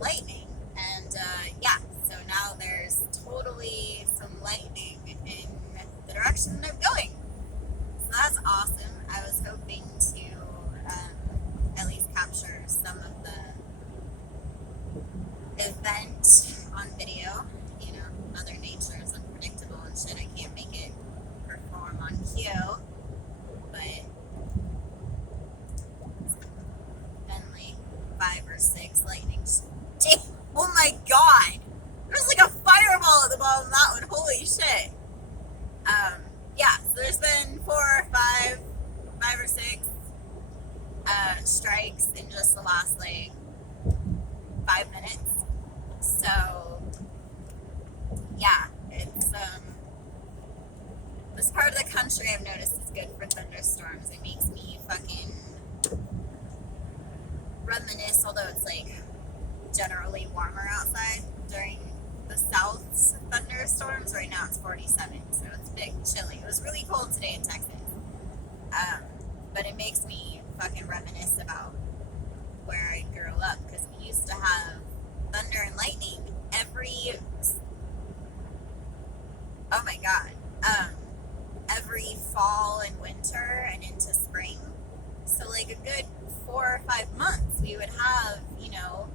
lightning. And yeah, so now there's totally some lightning in the direction that I'm going. So that's awesome. I was hoping to at least capture some of the event on video. You know, Mother Nature is unpredictable and shit. I can't make it perform on cue. But then like 5 or 6 lightning. Oh my god! There's like a fireball at the bottom of that one. Holy shit! Yeah, so there's been 5 or 6 strikes in just the last like 5 minutes. So yeah, it's this part of the country I've noticed is good for thunderstorms. It makes me fucking reminisce, although it's like generally warmer outside during the South's thunderstorms. Right now it's 47, so it's a bit chilly. It was really cold today in Texas. But it makes me fucking reminisce about where I grew up, because we used to have thunder and lightning every fall and winter and into spring. So like a good 4 or 5 months we would have, you know,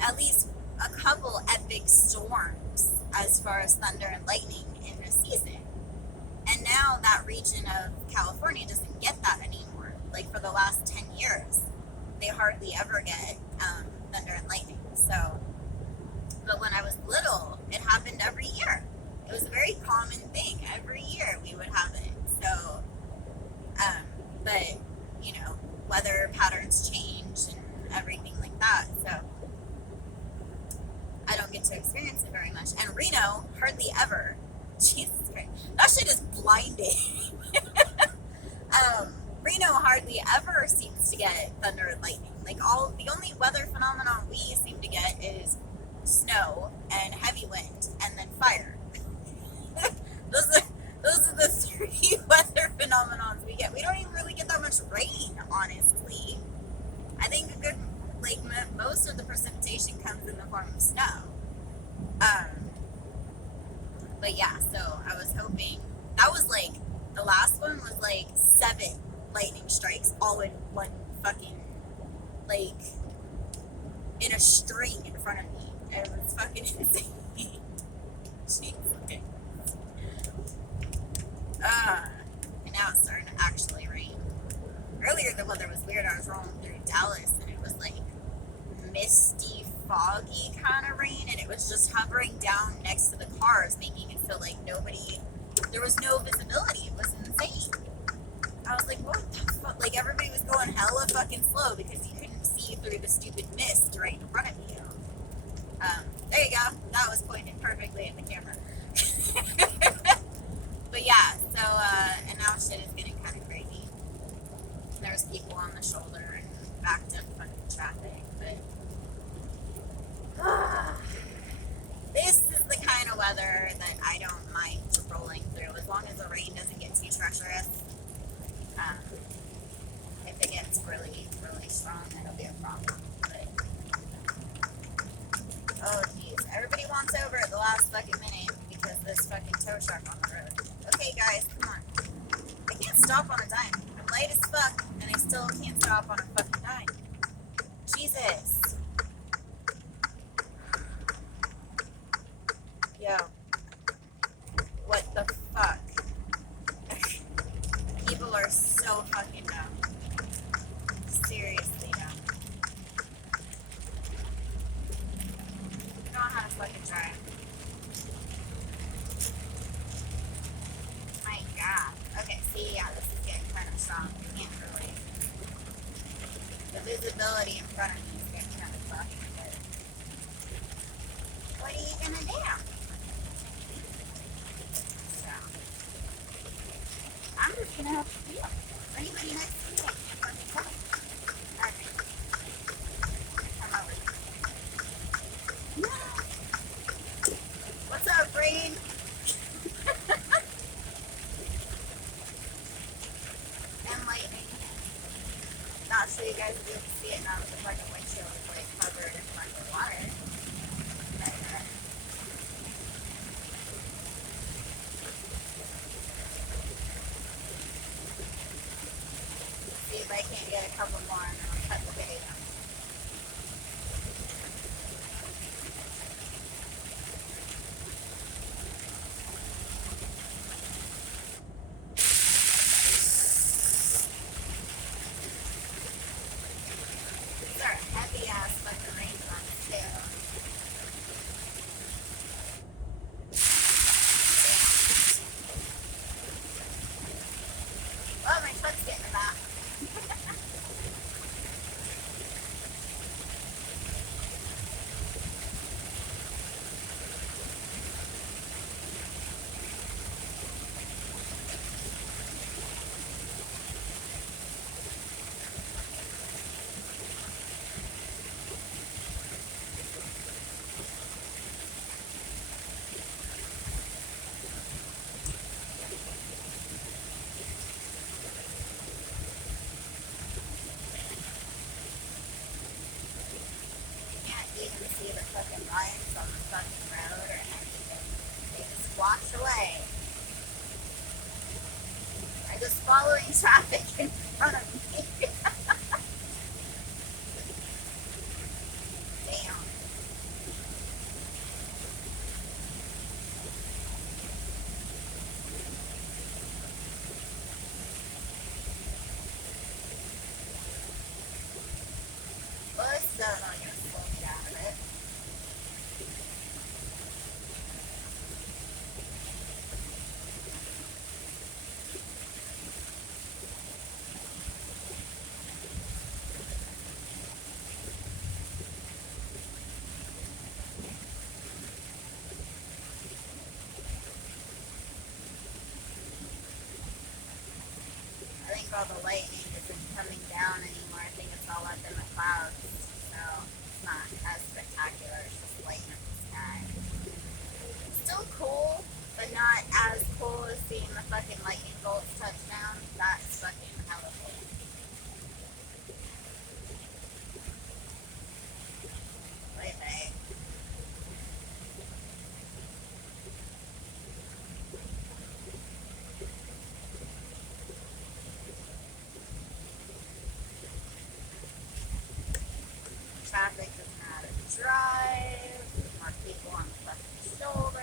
at least a couple epic storms as far as thunder and lightning in the season. And now that region of California doesn't get that anymore. Like for the last 10 years, they hardly ever get thunder and lightning. So, but when I was little, it happened every year. It was a very common thing. Every year we would have it. So, but, you know, weather patterns change and everything like that. So, I don't get to experience it very much. And Reno, hardly ever. Jesus Christ. That shit is blinding. Reno hardly ever seems to get thunder and lightning. Like the only weather phenomenon we seem to get is snow and heavy wind and then fire. those are the 3 weather phenomenons we get. We don't even really get that much rain, honestly. I think a good, like, most of the precipitation comes in the form of snow. But yeah, so I was hoping, that was like, the last one was like 7 lightning strikes all in one fucking, like, in a string in front of me. It was fucking insane. Jesus. And now it's starting to actually rain. Earlier the weather was weird. I was rolling through Dallas and it was like misty, foggy kind of rain, and it was just hovering down next to the cars, making it feel like there was no visibility. It was insane. I was like, what the fuck? Like, everybody was going hella fucking slow because you couldn't see through the stupid mist right in front of you. There you go. That was pointed perfectly at the camera. But yeah, so, and now shit is getting kind of crazy. There's people on the shoulder and backed up fucking traffic, but this is the kind of weather that I don't mind rolling through, as long as the rain doesn't get too treacherous. If it gets really, really strong, that'll be a problem. But, oh geez, everybody wants over at the last fucking minute because this fucking tow truck on the road. Okay guys, come on. I can't stop on a dime. I'm late as fuck, and I still can't stop on a fucking dime. Jesus. Yo. What the fuck? People are so fucking dumb. Seriously dumb. I don't know how to fucking drive. My god. Okay, see, yeah, this is getting kind of strong. I can't really. The visibility in front of me is getting kind of fucking good. What are you gonna do? So, I'm just gonna have to feel. Anybody next to me, I can't fucking tell. Okay. Come over. No! What's up, Brain? And lightning. Not sure hopefully you guys will be able to see it now that the fucking windshield is like covered in fucking water. See if I can't get a couple more and then I'll cut the video. These are heavy ass fucking raindrops too. Oh, my truck's getting back. Can't even see the fucking lines on the fucking road or anything. They just wash away. I'm just following traffic in front of me. Damn. Well, it's still not gonna slow me down a bit. I think all the lightning isn't coming down anymore. I think it's all up in the clouds. So it's not as spectacular. It's just lighting up the sky. Still cool, but not as cool as seeing the fucking lightning bolts touch down. That's fucking hella cool. Wait, wait. Traffic doesn't know how to drive. There's more people on the fucking shoulder.